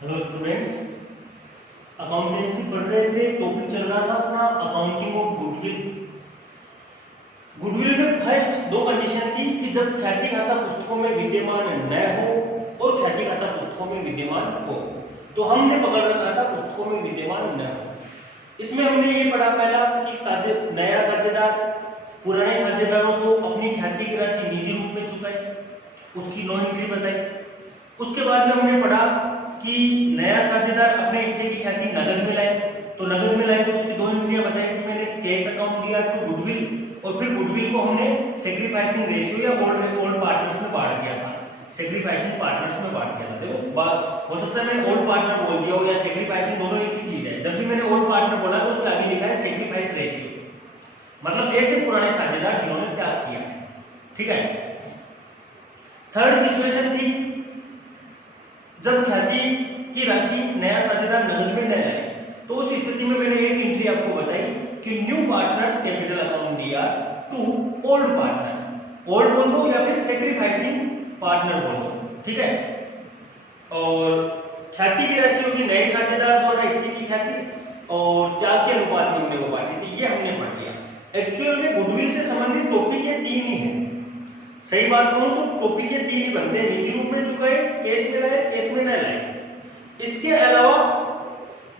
Hello students, accountancy पढ़ रहे थे। टॉपिक चल रहा था अपना अकाउंटिंग ऑफ गुडविल। गुडविल में फर्स्ट दो कंडीशन थी कि जब ख्याति खाता पुस्तकों में विद्यमान न हो और ख्याति खाता पुस्तकों में विद्यमान हो। तो हमने पकड़ रखा था पुस्तकों में विद्यमान न हो। इसमें हमने ये पढ़ा पहला कि नया साझेदार पुराने साझेदारों को अपनी ख्याति की राशि निजी रूप में चुकाए, उसकी नो एंट्री बताई। उसके बाद में हमने पढ़ा कि नया साझेदार अपने हिस्से की ख्याति नगद में लाए, तो नगद में लाए तो उसकी दो एंट्रियां बताई थी मैंने। कैश अकाउंट दिया टू गुडविल, और फिर गुडविल को हमने सेक्रीफाइसिंग रेशियो या ओल्ड पार्टनर्स में बांट दिया था। सेक्रीफाइसिंग पार्टनर्स में बांट दिया था। देखो हो सकता है मैंने ओल्ड पार्टनर बोल दिया हो या सेक्रीफाइसिंग, दोनों एक ही चीज है। जब भी मैंने ओल्ड पार्टनर बोला तो उसके आगे लिखा है सेक्रीफाइस रेशियो, मतलब ऐसे पुराने साझेदार जिन्होंने त्याग किया। ठीक है। थर्ड सिचुएशन थी जब ख्याति की राशि नया साझेदार नगद में न लाए, तो उस स्थिति में मैंने एक एंट्री आपको बताई कि न्यू पार्टनर्स कैपिटल अकाउंट दिया टू ओल्ड पार्टनर। ओल्ड बोल दो या फिर सेक्रीफाइसिंग पार्टनर बोल दो। ठीक है। और ख्याति की राशि होगी नए साझेदार द्वारा हिस्से की ख्याति और त्याग के अनुपात में हमने वो बांटी थी। ये हमने पढ़ लिया। एक्चुअल में गुडविल से संबंधित टॉपिक ये तीन ही है। सही बात कहूं तो टॉपिक ये तीन ही बनते हैं। निजी रूप में चुकाए, कैश में लाए, कैश में न लाए। इसके अलावा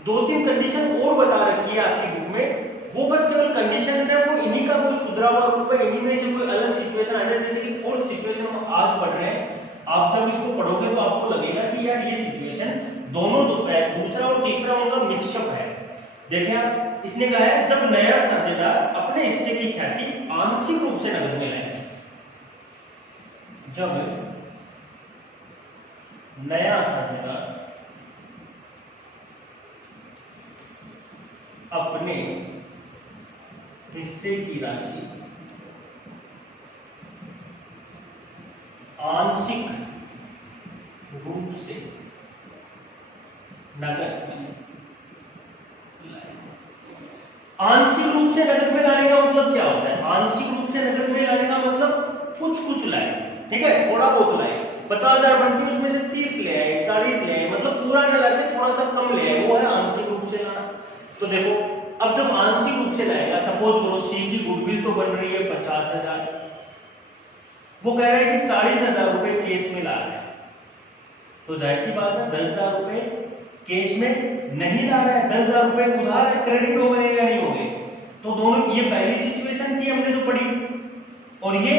दो तीन कंडीशन और बता रखी है आपकी बुक में, वो बस केवल कंडीशन है, वो इन्हीं का कोई सुधरा हुआ रूप है। इन्हीं में से कोई अलग सिचुएशन आ जाए, जैसे कि फोर्थ सिचुएशन हम आज पढ़ रहे हैं। आप जब इसको पढ़ोगे तो आपको लगेगा कि यार ये सिचुएशन दोनों जो है दूसरा और तीसरा उनका मिक्सअप है। देखिए आप, इसने कहा है जब नया साझेदार अपने हिस्से की ख्याति आंशिक रूप से नगद में लाए। जब नया साझेदार अपने हिस्से की राशि आंशिक रूप से नगद में लाए। आंशिक रूप से नगद में लाने का मतलब क्या होता है? आंशिक रूप से नगद में लाने का मतलब कुछ कुछ लाए। ठीक है, थोड़ा बहुत लाए। 50,000 बनती है उसमें से 30 ले आए, 40 ले आए, मतलब पूरा न लाके थोड़ा सा कम ले आए, वो है आंशिक रूप से लाना। तो देखो, अब जब आंशिक रूप से लाएगा, सपोज करो सी की गुडविल तो बन रही है 50,000, वो कह रहा है कि 40,000 रुपए केस में ला रहा है, तो जाहिर सी बात है 10,000 रुपए केस में नहीं ला रहा है, 10,000 रुपए उधार है, क्रेडिट हो गए या नहीं हो गए। तो दोनों, ये पहली सिचुएशन थी हमने जो पढ़ी, और ये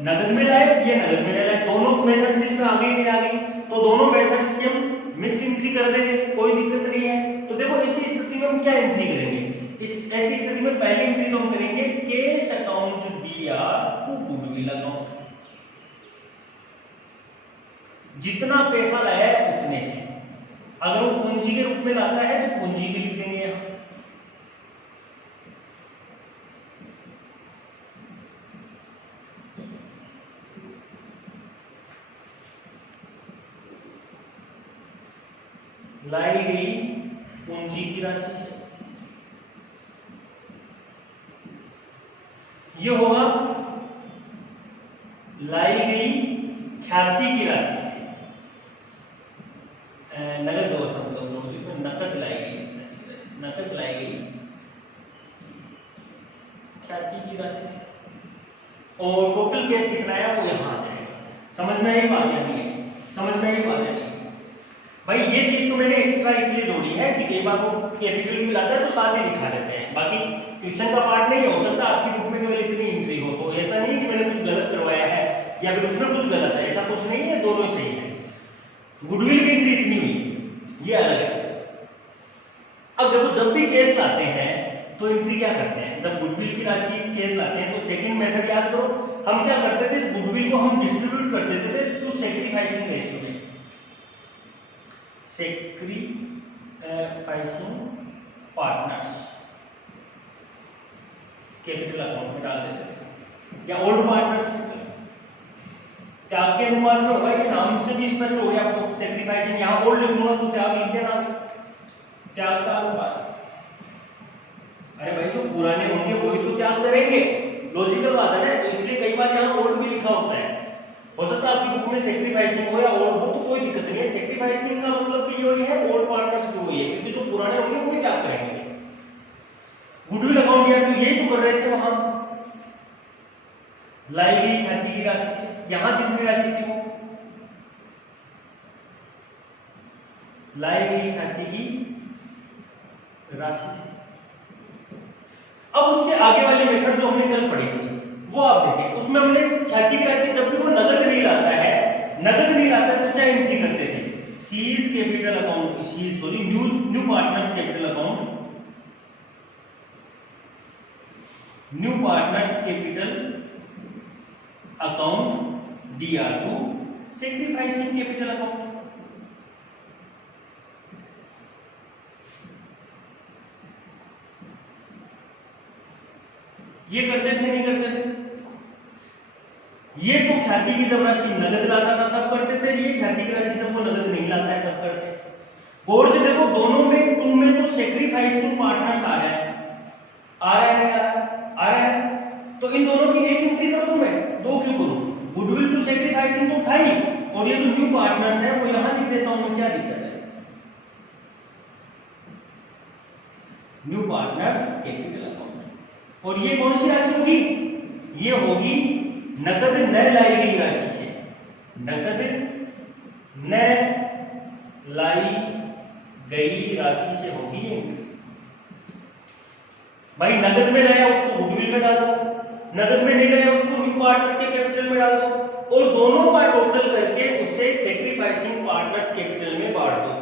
नगद में लाए, ये नगद में लाए, दोनों मेथड्स इसमें आ गई नहीं आ गई, तो दोनों मेथड्स की हम मिक्स एंट्री कर देंगे, कोई दिक्कत नहीं है। तो देखो इसी स्थिति में हम क्या एंट्री करेंगे? इस ऐसी स्थिति में पहली एंट्री तो हम करेंगे कैश अकाउंट दिया टू गुडविल अकाउंट। जितना पैसा लाया है उतने से, अगर वो पूंजी के रूप में लाता है तो पूंजी के लिख देंगे यहां। लाई गई पूंजी की राशि से, ये होगा लाई गई ख्याति की राशि से। नगद दो शब्द इसमें नकद लाई गई, नकद लाई गई ख्याति की राशि से, और टोटल कैश कितना है वो यहां आ जाएगा। समझ में आई बात या नहीं? समझ में आई बात या नहीं? भाई ये चीज तो मैंने एक्स्ट्रा इसलिए जोड़ी है कि कई बार वो कैपिटल भी लाता है तो साथ ही दिखा देते हैं, बाकी क्वेश्चन का पार्ट नहीं हो सकता। आपकी बुक में केवल इतनी एंट्री हो, तो ऐसा नहीं कि मैंने कुछ गलत करवाया है या फिर उसमें कुछ गलत है, ऐसा कुछ नहीं है, दोनों सही है। गुडविल की एंट्री इतनी हुई, ये अलग है। अब देखो, जब भी केस लाते हैं तो एंट्री क्या करते हैं? जब गुडविल की राशि केस लाते हैं तो सेकंड मेथड याद करो, हम क्या करते थे? इस गुडविल को हम डिस्ट्रीब्यूट कर देते थे टू सेक्रीफाइसिंग रेशियो में। सेक्रीफाइसिंग पार्टनर्स कैपिटल अकाउंट में डाल देते थे, या ओल्ड पार्टनर्स त्याग के अनुपात में होगा। ये नाम से भी स्पष्ट हो गया आपको। सेक्रीफाइसिंग यहां ओल्ड लिखूंगा तो त्याग लिख देना, त्याग का अनुपात। अरे भाई, जो पुराने होंगे वही तो त्याग करेंगे, लॉजिकल बात है ना। तो इसलिए कई बार यहां ओल्ड भी लिखा होता है, हो सकता है आपकी बुक में सेक्रीफाइसिंग हो या ओल्ड हो, तो कोई दिक्कत नहीं है। सेक्रीफाइसिंग का मतलब भी वही है, ओल्ड पार्टनर्स भी वही है, क्योंकि जो पुराने होंगे वही त्याग करेंगे। गुडविल अकाउंट यार तो यही तो कर रहे थे वहां, लाई गई ख्याति की राशि से, यहां जितनी राशि थी वो लाई गई ख्याति की राशि से। अब उसके आगे वाली मेथड जो हमने कल पढ़ी थी वो आप देखें, उसमें हमने ख्याति की राशि जब भी वो नगद नहीं लाता है, तो क्या एंट्री करते थे, seize capital account, new partners capital account, new partners capital account DR2 sacrificing capital account. ये करते थे नहीं करते थे? ये तो ख्याति की जब राशि नगद लाता था तब करते थे, ये ख्याति की राशि जब वो नगद नहीं लाता है तब करते हैं। गौर से देखो, दोनों में टू में तो सेक्रीफाइसिंग पार्टनर्स आ रहा है, नहीं आ रहा है, तो इन दोनों की एक एंट्री कर दूं मैं, दो क्यों करूं? गुडविल टू सेक्रीफाइसिंग तो था ही, और ये जो न्यू पार्टनर्स है वो यहां लिख देता हूं मैं, क्या दिक्कत है? New partners capital account. और ये कौन सी राशि होगी? ये होगी नकद न लाई गई राशि से, नकद न लाई गई राशि से होगी ये। भाई नगद में लाया उसको गुडविल में डाल दो, नगद में नहीं लाया उसको न्यू पार्टनर के कैपिटल में डाल दो, और दोनों का टोटल करके उसे सेक्रीफाइसिंग पार्टनर्स कैपिटल में बांट दो।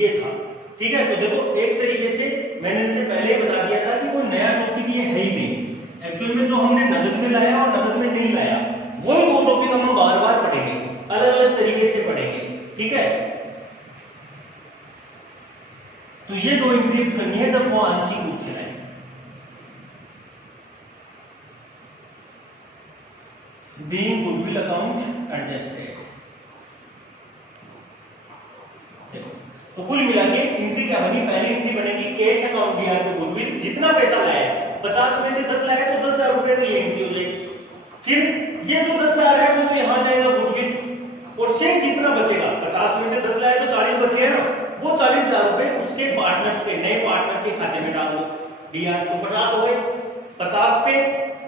ये था, ठीक है। तो देखो एक तरीके से मैंने इससे पहले बता दिया था कि कोई नया टॉपिक ये है ही नहीं। एक्चुअल में जो हमने नगद में लाया और नगद में नहीं लाया, वही दो टॉपिक हम बार बार पढ़ेंगे, अलग अलग तरीके से पढ़ेंगे, ठीक है। तो ये दो एंट्री करनी है जब वो आंशिक रूप से आए। Being goodwill account adjusted. तो कुल मिला के एंट्री क्या बनी? पहली एंट्री बनेगी कैश अकाउंट DR2 गुडविल, जितना पैसा लाया 50 में से 10 लाया तो 10,000 रुपए, तो ये एंट्री हो जाएगी। फिर ये जो 10,000 है वो तो यहां जाएगा गुडविल, और शेष जितना बचेगा 50 में से 10 लाया तो 40 बच गया ना, वो 40,000 रुपए उसके पार्टनर्स के, नए पार्टनर के खाते में डाल दो। DR2 50 हो गए, 50 पे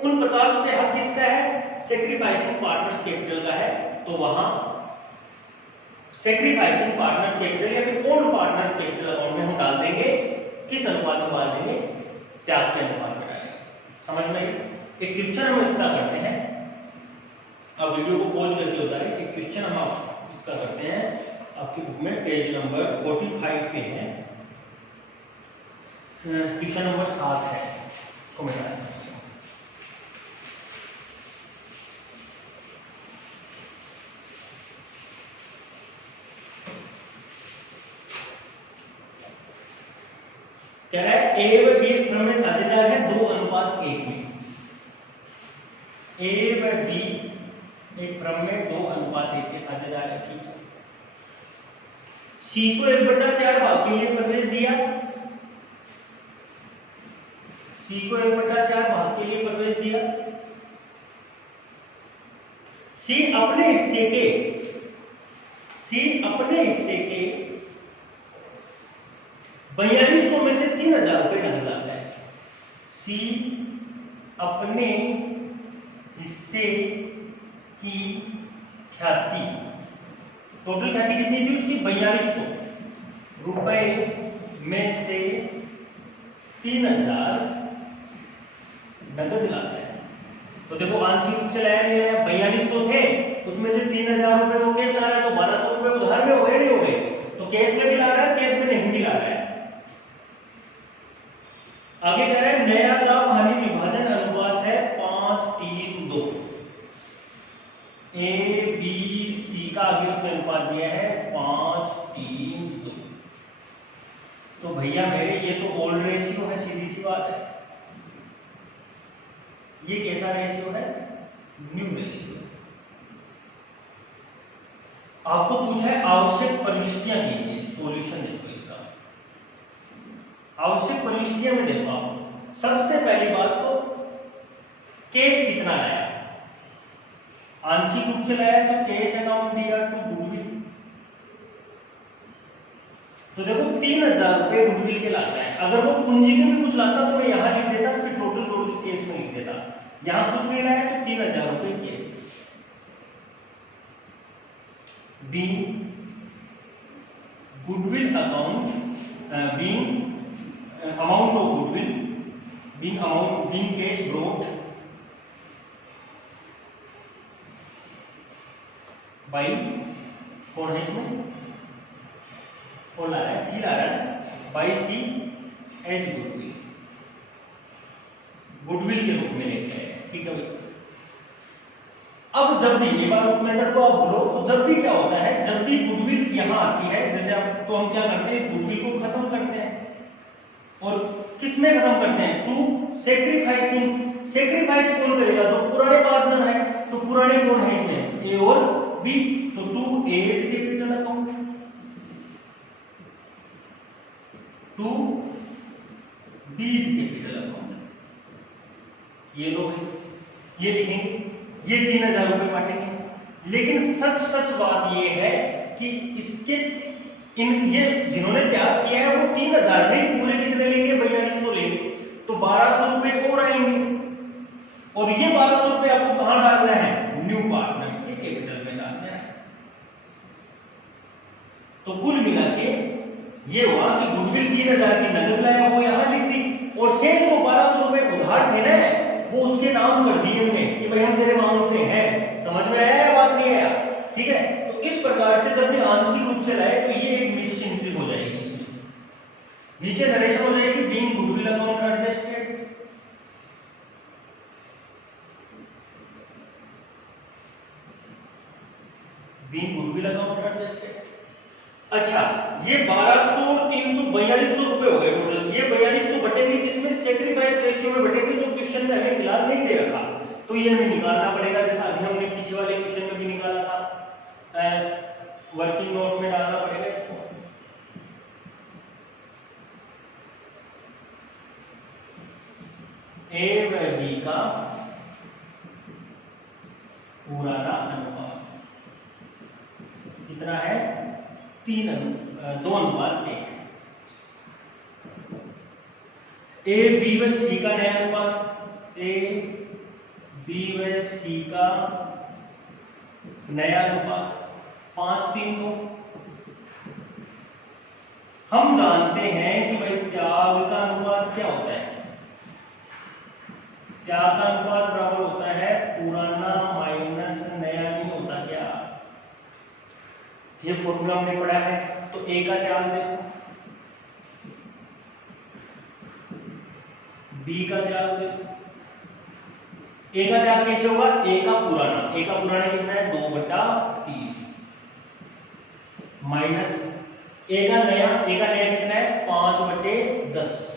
उन 50 पे हक किसका है? सेक्रीफाइसिंग पार्टनर्स कैपिटल का है, तो वहां सेक्रीफाइसिंग पार्टनर्स कैपिटल या फिर ओल्ड पार्टनर्स कैपिटल अकाउंट में हम डाल देंगे, किस अनुपात में डाल देंगे? त्याग के अनुपात में डालेंगे। समझ में आई? एक क्वेश्चन हम इसका करते हैं, अब वीडियो को पॉज करके होता है। एक क्वेश्चन हम इसका करते हैं, आपकी बुक में पेज नंबर 45 पे है, क्वेश्चन नंबर 7 है, उसको मिटाएं। कह रहा है ए व बी एक क्रम में साझेदार है 2:1 में। ए व बी एक क्रम में 2:1 के साझेदार है, ठीक है। सी को 1/4 भाग के लिए प्रवेश दिया, सी को 1/4 भाग के लिए प्रवेश दिया। सी अपने हिस्से के 4200 में से 3,000 रुपए नकद लाता है। सी अपने हिस्से की ख्याति, टोटल ख्याति कितनी थी उसकी? 4200 रुपए में से 3,000 नगद लाता है। तो देखो आंशिक रूप से लाया नहीं लाया, 4200 थे, उसमें से 3,000 रुपए वो कैश ला रहा है, तो 1200 रुपए उधार में हो गए नहीं हो गए? तो कैश में भी ला रहा है, कैश में नहीं भी ला रहा है। आगे कह रहे हैं नया लाभ हानि विभाजन अनुपात है 5:3:2। ए बी सी का आगे उसने अनुपात दिया है 5:3:2। तो भैया मेरे ये तो ओल्ड रेशियो है, सीधी सी बात है। ये कैसा रेशियो है? New ratio. आपको पूछा है आवश्यक प्रविष्टियां कीजिए, सॉल्यूशन देखो इसका। आवश्यक प्रविष्टियां में देखो आप, सबसे पहली बात तो केस कितना लाया, आंशिक रूप से लाया तो कैश अकाउंट दिया टू गुडविल। तो देखो 3000 रुपए गुडविल के लाता है। अगर वो पूंजी के भी कुछ लाता तो मैं यहां लिख देता, फिर टोटल जोड़ के केस में लिख देता। यहां कुछ नहीं लाया तो 3000 रुपए case. Being goodwill account, being amount of goodwill, being cash brought by, कौन है इसमें, कौन ला रहा है, सी ला रहा है, by C as goodwill, goodwill के रूप में लेके आए। ठीक है भाई। अब जब भी एक बार उस मेथड को आप भूलो तो जब भी क्या होता है, जब भी गुडविल यहां आती है जैसे अब, तो हम क्या करते हैं, इस गुडविल को खत्म करते हैं। और किस में खत्म करते हैं, टू सेक्रीफाइसिंग। सेक्रीफाइस कौन करेगा, जो पुराने पार्टनर है। तो पुराने कौन है इसमें, ए और बी। तो to A's capital account, to B's capital account. ये लोग ये लिखेंगे, ये 3000 रुपए बांटेंगे। लेकिन सच बात ये है कि इसके ये जिन्होंने त्याग किया है वो 3000 नहीं, पूरे कितने लेंगे, 4200 लेंगे। तो 1200 रुपए और आएंगे। और ये 1200 रुपए आपको कहां डालना है, न्यू पार्टनर्स के कैपिटल में डालना है। तो कुल मिला के ये हुआ कि गुडविल 3000 की नगद लाया, वो यहां लिख दी। और शेष जो 1200 रुपए उधार थे ना, वो उसके नाम कर दिए हमने कि भाई हम तेरे मांगते हैं। समझ में आया या बात नहीं आया? ठीक है। तो इस प्रकार से जब भी आंशिक रूप से लाए तो ये एक मिक्स एंट्री हो जाएगी। इसमें नीचे नरेशन हो जाएगी, being goodwill account adjusted, being goodwill account adjusted. अच्छा, ये 1200 300 4200 रुपए हो गए टोटल। ये 4200 बटेंगे किसमें, सेक्रीफाइस रेशियो में बटेंगे, जो क्वेश्चन में हमें फिलहाल नहीं दे रखा। तो ये हमें निकालना पड़ेगा, जैसा अभी हमने पीछे वाले क्वेश्चन में भी निकाला था। वर्किंग नोट में डालना पड़ेगा इसको। ए व बी का पुराना अनुपात कितना है, 2:1। ए बी व सी का नया अनुपात, ए बी व सी का नया अनुपात 5:3 को। हम जानते हैं कि भाई त्याग का अनुपात क्या होता है, त्याग का अनुपात बराबर होता है पुराना माइनस नया, नहीं होता क्या, ये फॉर्मूला हमने पढ़ा है। तो ए का त्याग देखो, बी का त्याग देखो। ए का त्याग कैसे होगा, ए का पुराना कितना है, 2/30 माइनस ए का नया कितना है, 5/10।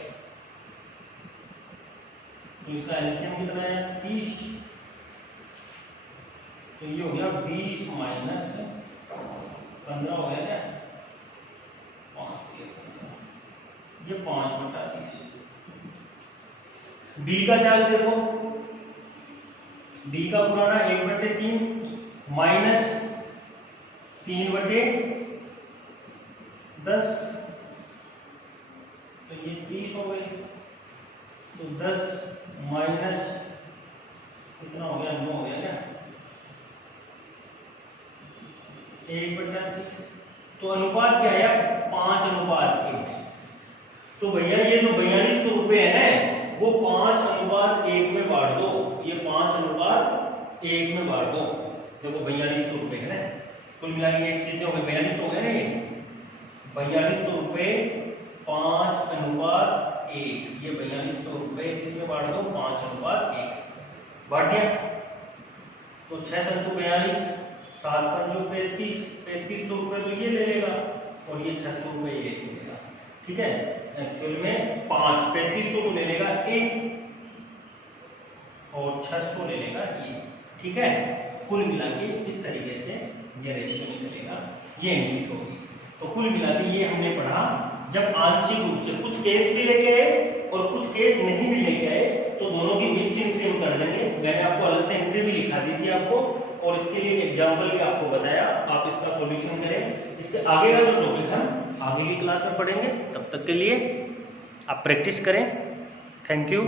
तो इसका एलसीएम कितना है, 30। तो ये हो गया 20 माइनस 15 हो गया क्या, 5 ये 5/30। बी का त्याग देखो, बी का पुराना 1/3 माइनस 3/10। तो ये 30 हो गई। तो 10 माइनस कितना हो गया, 9 हो गया क्या, 1/30। तो अनुपात क्या है, 5:1। तो भैया ये जो 4200 रुपए है वो 5:1 में बांट दो। ये 5:1 में बांट दो। देखो 4200 रुपए है, कुल मिला के कितने हो गए, 4200 हो गए ना। ये 4200 रुपए 5:1। ये 4200 रुपए किसमें बांट दो, 5:1 बांट दिया। तो 6 × 42, 7 × 35, 3500 रुपए तो ये ले लेगा और ये 600 रुपए ये ले लेगा। ठीक है, एक्चुअल में 3500 को ले लेगा ए और 600 ले लेगा ये। ठीक है, कुल मिला के इस तरीके से ये रेशियो निकलेगा, ये एंट्री होगी। तो कुल मिला के ये हमने पढ़ा, जब आंशिक रूप से कुछ केस भी लेके आए और कुछ केस नहीं भी लेके आए तो दोनों की मिक्स एंट्री हम कर देंगे। मैंने आपको अलग से एंट्री भी लिखा दी थी आपको, और इसके लिए एग्जाम्पल भी आपको बताया, आप इसका सॉल्यूशन करें। इसके आगे का जो टॉपिक हम आगे की क्लास में पढ़ेंगे, तब तक के लिए आप प्रैक्टिस करें। Thank you.